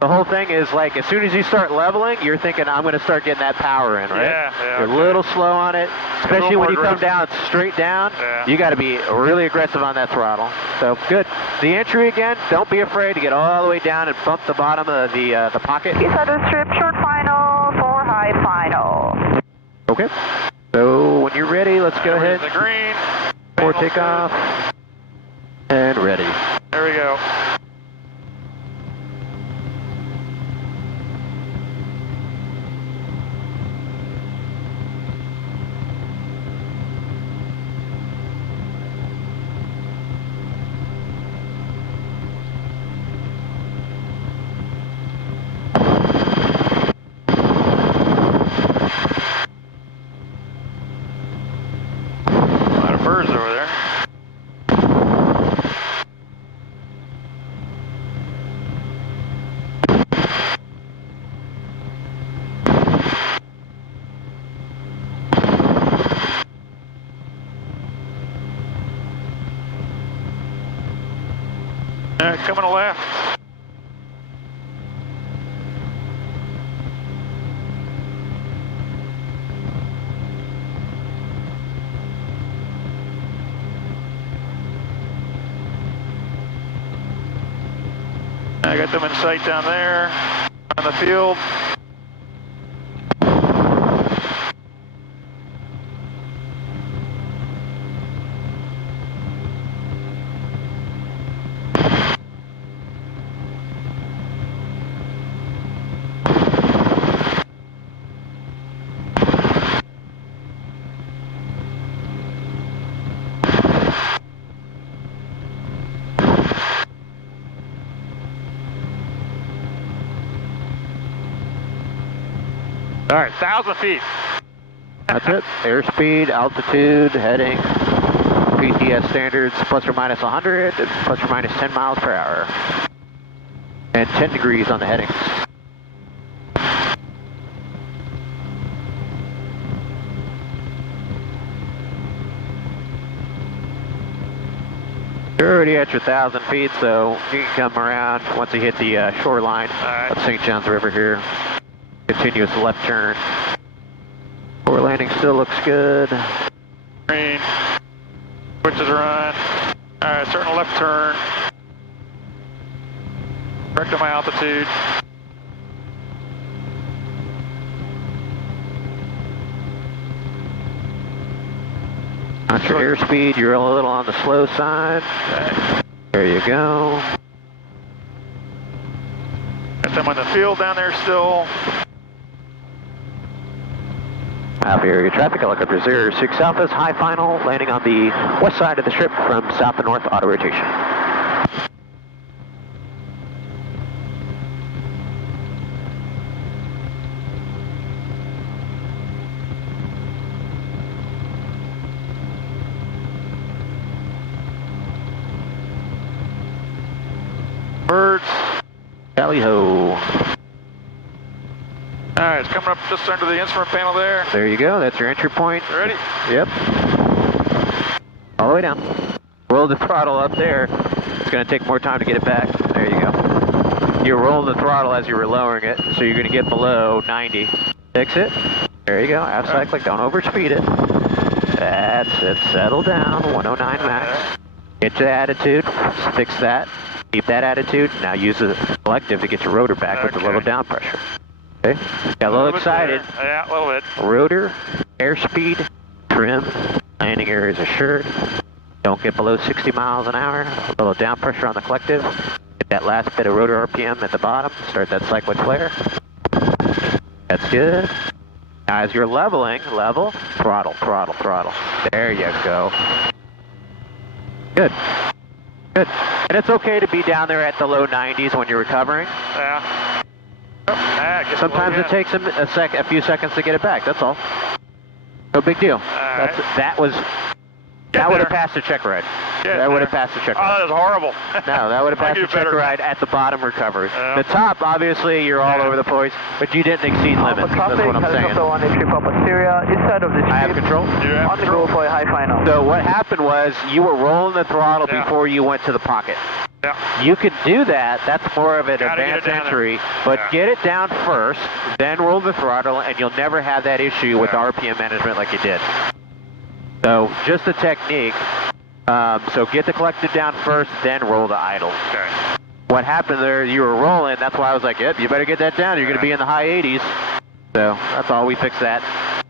The whole thing is like, as soon as you start leveling, you're thinking, I'm gonna start getting that power in, right? Yeah, You're a little slow on it, especially when you come down straight down, you gotta be really aggressive on that throttle. So, good. The entry again, don't be afraid to get all the way down and bump the bottom of the pocket. East side of the strip, short final, 4 high final. Okay. So, when you're ready, let's go ahead. The green. 4 takeoff. And ready. There we go. Birds over there. All right, coming to left. I got them in sight down there on the field. All right, 1,000 feet. That's it. Airspeed, altitude, heading, PTS standards, plus or minus 100, plus or minus 10 miles per hour. And 10 degrees on the headings. You're already at your 1,000 feet, so you can come around once you hit the shoreline of St. John's River here. Continuous left turn. Forward landing still looks good. Green. Switches are on. All right, starting a left turn. Correct to my altitude. On your airspeed, you're a little on the slow side. There you go. Got them on the field down there still. Alpha area traffic, helicopter 06 Alpha is high final, landing on the west side of the strip from south to north auto rotation. Birds. Tally ho. All right, it's coming up just under the instrument panel there. There you go, that's your entry point. Ready? Yep. All the way down. Roll the throttle up there. It's going to take more time to get it back. There you go. You're rolling the throttle as you were lowering it, so you're going to get below 90. Fix it. There you go, half cyclic, don't overspeed it. That's it, settle down, 109 max. Get your attitude, fix that. Keep that attitude, now use the collective to get your rotor back with a little down pressure. Okay. Got a little excited. Yeah, a little bit. Rotor, airspeed, trim, landing areas assured. Don't get below 60 miles an hour. A little down pressure on the collective. Get that last bit of rotor RPM at the bottom. Start that cyclic flare. That's good. Now as you're leveling, level, throttle, throttle, throttle. There you go. Good. Good. And it's okay to be down there at the low 90s when you're recovering. Yeah. Sometimes it takes a few seconds to get it back. That's all. No big deal. That would have passed the check ride. That would have passed the check ride. Oh, that was horrible. No, that would have passed the check ride at the bottom recovery. The top, obviously, you're all over the place, but you didn't exceed limits. That's what I'm saying. Helicopter 183 Papa Syria, inside of the street. I have control. On the go for a high final. So what happened was you were rolling the throttle before you went to the pocket. Yeah. You could do that. That's more of an advanced entry, but get it down first, then roll the throttle, and you'll never have that issue with RPM management like you did. So just a technique. So get the collective down first, then roll to idle. Okay. What happened there, you were rolling, that's why I was like, yep, you better get that down. You're going to be in the high 80s. So that's all, we fixed that.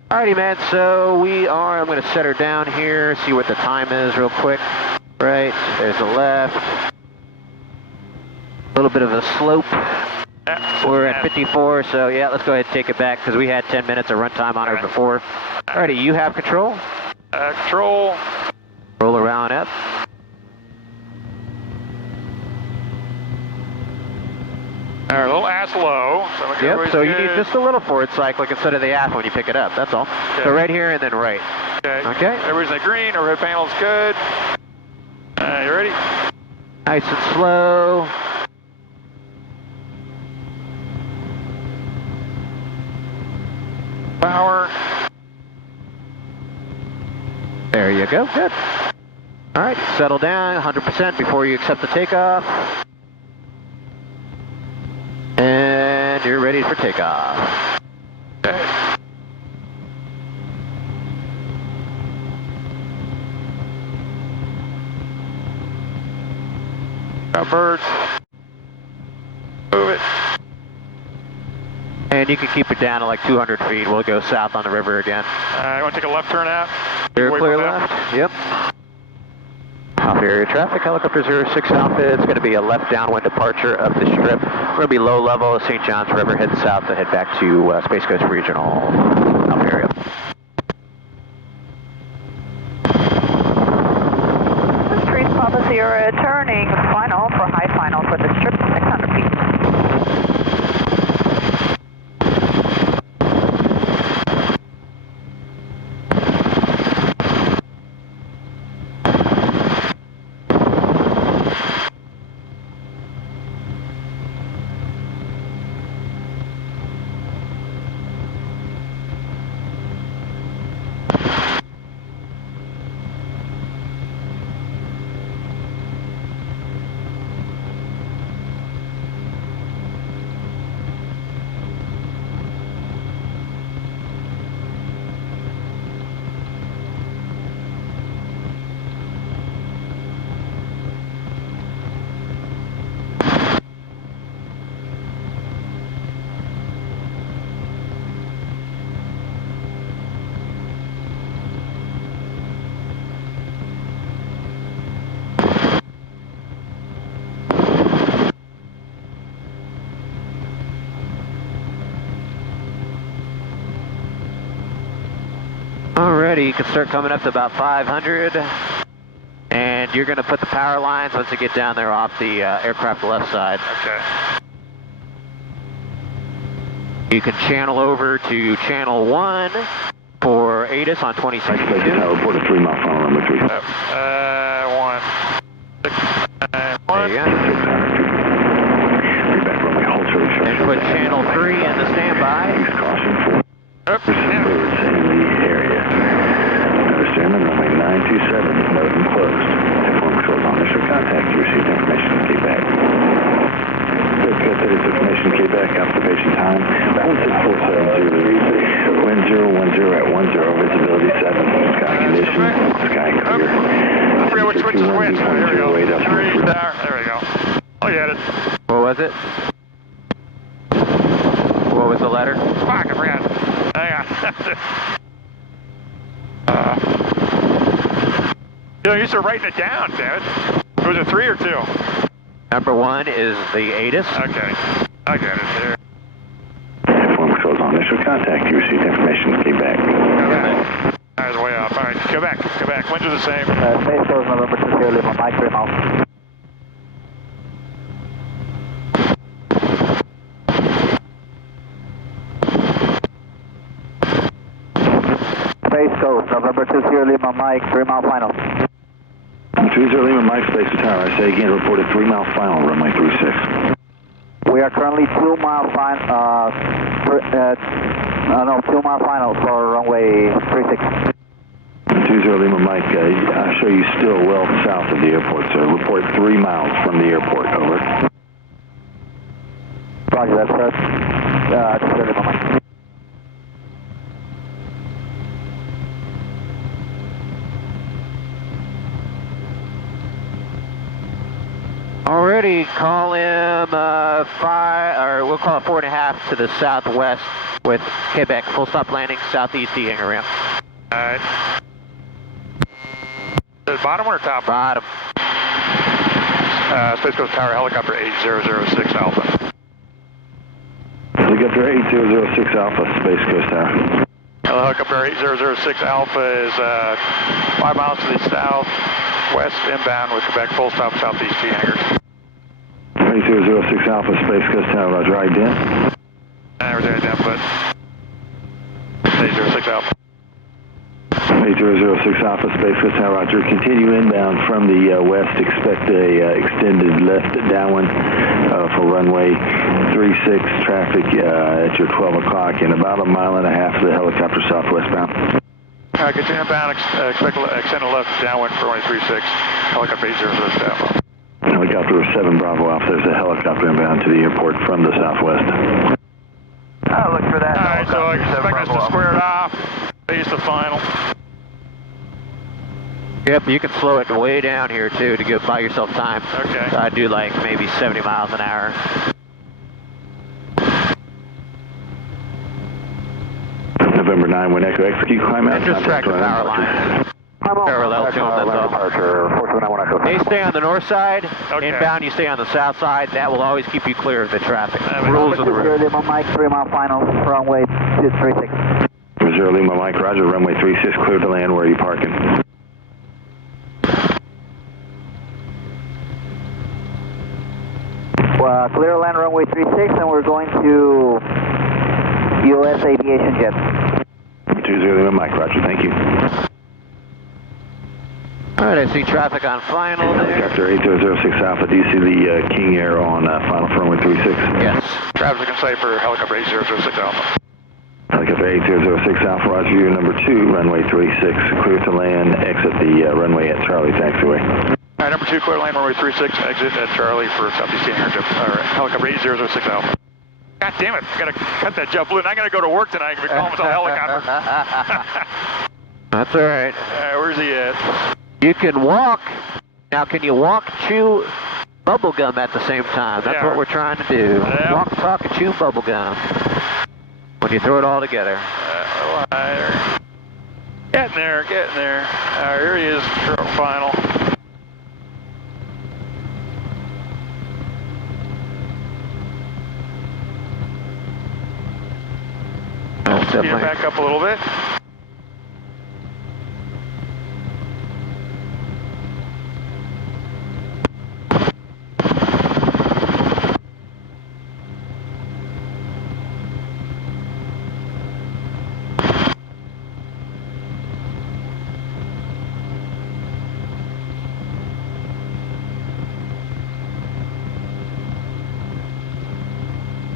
Alrighty, man, so I'm going to set her down here, see what the time is real quick. Right, there's the left. A little bit of a slope. We're at 54, so yeah, let's go ahead and take it back because we had 10 minutes of runtime on her before. Alrighty, you have control. Control. Roll around up. All right, a little ass low. So you need just a little forward cyclic instead of the ass when you pick it up, that's all. Okay. So right here and then right. Okay. Everybody's in the green, overhead panel's good. You ready? Nice and slow. Power. There you go, good. All right, settle down 100% before you accept the takeoff. And you're ready for takeoff. Okay. Got birds. Move it. And you can keep it down to like 200 feet. We'll go south on the river again. You want to take a left turn out? Clear left. Yep. Alpha area traffic, helicopter 06 Alpha. It's going to be a left downwind departure of the strip. We're going to be low level, St. John's River, heading south to head back to Space Coast Regional Alpha area. Street Papa Sierra turning final for high final for the strip, 600 feet. Alrighty, you can start coming up to about 500. And you're going to put the power lines once you get down there off the aircraft left side. Okay. You can channel over to channel 1 for ATIS on 2062. Report a 3 mile final runway 3. 1. 1. There you go. 600 feet. Reback runway hold short. And put channel 3 in the standby. Caution for birds in the area. Understand runway 927, node and closed. Inform controls on initial contact. You received information to get back. Good, that is information to get back. Observation time 16470. Wind 010 at 10. Visibility 7. Sky condition. Sky clear. I forget which is which. There we go. 3 star. There we go. Look at it. What was it? What was the letter? You know, you start writing it down, David. Was it 3 or 2? Number 1 is the ATIS. Okay, I got it there. Form close on initial contact. You received information. Feedback. Quebec. I was way off. All right, Quebec. Winds are the same. Space Coast November 20 Lima, Mike 3 miles. Space Coast November 20 Lima, Mike 3 mile final. 20 Lima, Mike, Space to Tower. I say again, reported 3 mile final, runway 36. We are currently 2 mile final, 2 mile final for runway 36. 20 Lima, Mike, I show you still well south of the airport, so report 3 miles from the airport, over. Roger, that's 20 Lima, Mike. Already call him 5, or we'll call it 4.5 to the southwest with Quebec. Full stop landing, southeast hangar ramp. All right. The bottom one or top? Bottom. Space Coast Tower, helicopter 8006 Alpha. Helicopter 8006 Alpha, Space Coast Tower. Helicopter 8006 Alpha is 5 miles to the southwest inbound with Quebec full stop southeast hangars. 8006 Alpha, Space Coast Tower, roger, ident. Everything ident, but 8006 Alpha. 8006 Alpha, Space Coast Tower, roger. Continue inbound from the west. Expect a extended left downwind for runway 36 traffic at your 12 o'clock and about 1.5 miles to the helicopter southwestbound. Continue inbound, expect extended left downwind for runway 36, helicopter 8006 Alpha. Helicopter 7 Bravo Alpha, there's a helicopter inbound to the airport from the southwest. I'll look for that. All right, so I expect us to square it off, base the final. Yep, you can slow it way down here too to go buy yourself time. Okay. So I'd do like maybe 70 miles an hour. November 9, when Echo execute climb out. And just track the power line. Parallel to them, that's all. They stay on the north side. Okay. Inbound, you stay on the south side. That will always keep you clear of the traffic. Rules of the road. Lima, Mike 3 mile final, runway 36. 0 Lima, Mike, roger, runway 36, clear to land. Where are you parking? Clear land runway 36, and we're going to U.S. Aviation Jet. 20 Lima, Mike, roger, thank you. All right, I see traffic on final there. Helicopter 8006 Alpha, do you see the King Air on final for runway 36? Yes. Traffic in sight for helicopter 8006 Alpha. Helicopter 8006 Alpha, roger, you number 2, runway 36, clear to land, exit the runway at Charlie Taxiway. All right, number 2, clear land, runway 36, exit at Charlie for southeast hangar, helicopter 8006 Alpha. God damn it, I gotta cut that jet balloon. I gotta go to work tonight and be calling myself a helicopter. That's all right. Where's he at? You can walk. Now, can you walk, chew bubble gum at the same time? That's what we're trying to do. Yeah. Walk, talk, and chew bubble gum. When you throw it all together. Getting there. All right, here he is, final. Get back up a little bit.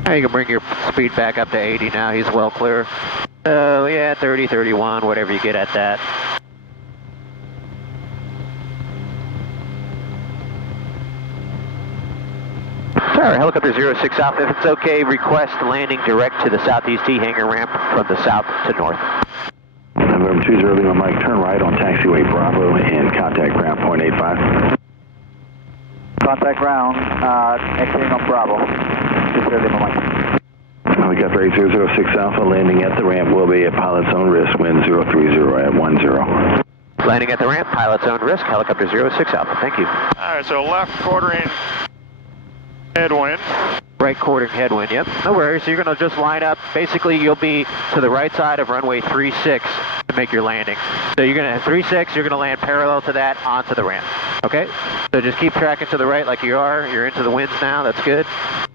You can bring your speed back up to 80 now. He's well clear. Yeah, 30, 31, whatever you get at that. Tower, helicopter 06 Alpha, if it's okay, request landing direct to the southeast hangar ramp from the south to north. November 20 Lima, Mike, turn right on taxiway Bravo and contact ground point 85. Contact ground, exiting on Bravo. 20 Lima, Mike. Helicopter 8006 Alpha landing at the ramp will be at pilot's own risk, wind 030 at 10. Landing at the ramp, pilot's own risk, helicopter 06 Alpha. Thank you. All right, so left quartering headwind. Right quartering headwind, yep. No worries. So you're going to just line up. Basically, you'll be to the right side of runway 36 to make your landing. So you're going to have 36, you're going to land parallel to that onto the ramp. Okay? So just keep tracking to the right like you are. You're into the winds now. That's good.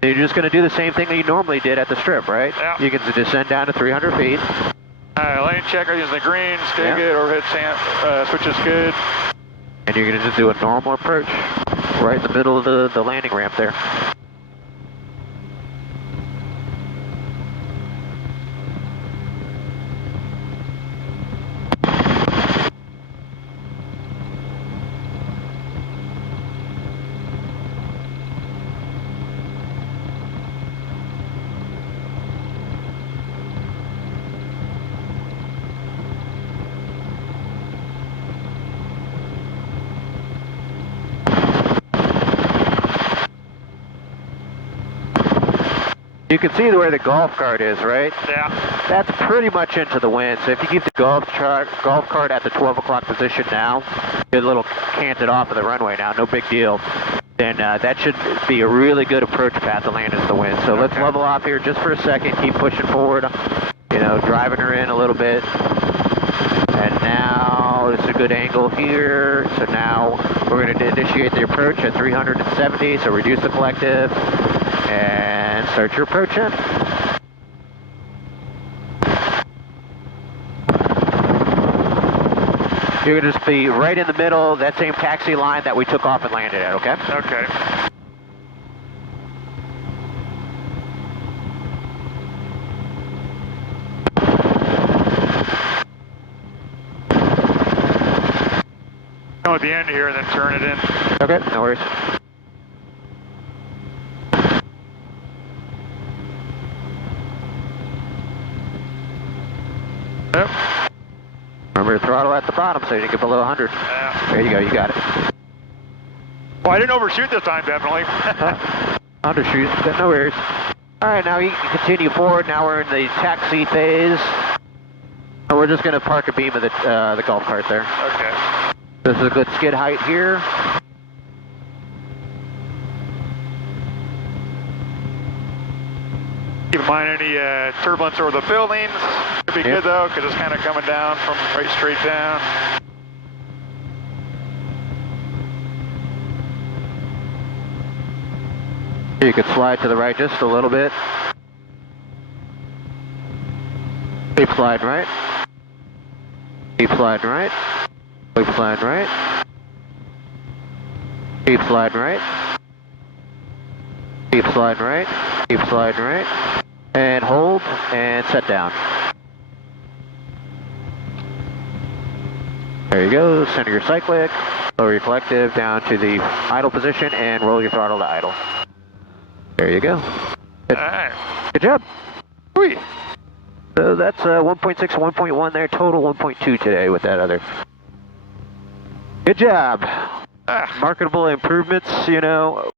So you're just going to do the same thing that you normally did at the strip, right? Yeah. You can descend down to 300 feet. All right, lane checker using the green. Stay Yeah. good. Overhead switch is good. And you're going to just do a normal approach right in the middle of the landing ramp there. You can see where the golf cart is, right? Yeah. That's pretty much into the wind. So if you keep the golf cart at the 12 o'clock position now, get a little canted off of the runway now, no big deal, then that should be a really good approach path to land into the wind. So let's level off here just for a second, keep pushing forward, you know, driving her in a little bit. And now it's a good angle here. So now we're going to initiate the approach at 370, so reduce the collective. And start your approach in. You're going to just be right in the middle of that same taxi line that we took off and landed at, okay? Okay. Go at the end here and then turn it in. Okay, no worries. Yep. Remember to throttle at the bottom so you don't get below 100. Yeah. There you go, you got it. Well, I didn't overshoot this time, definitely. Undershoot, no worries. All right, now you can continue forward. Now we're in the taxi phase. And we're just going to park a beam of the golf cart there. Okay. This is a good skid height here. Keep in mind any turbulence over the buildings. Should be good though, because it's kind of coming down from right straight down. You could slide to the right just a little bit. Keep sliding right. Keep sliding right. Keep sliding right. Keep sliding right. Keep sliding right. Keep sliding right. And hold and set down. There you go. Center your cyclic. Lower your collective down to the idle position and roll your throttle to idle. There you go. Good. All right. Good job. Whee. So that's 1.6, 1.1 there, total 1.2 today with that other. Good job. Marketable improvements, you know.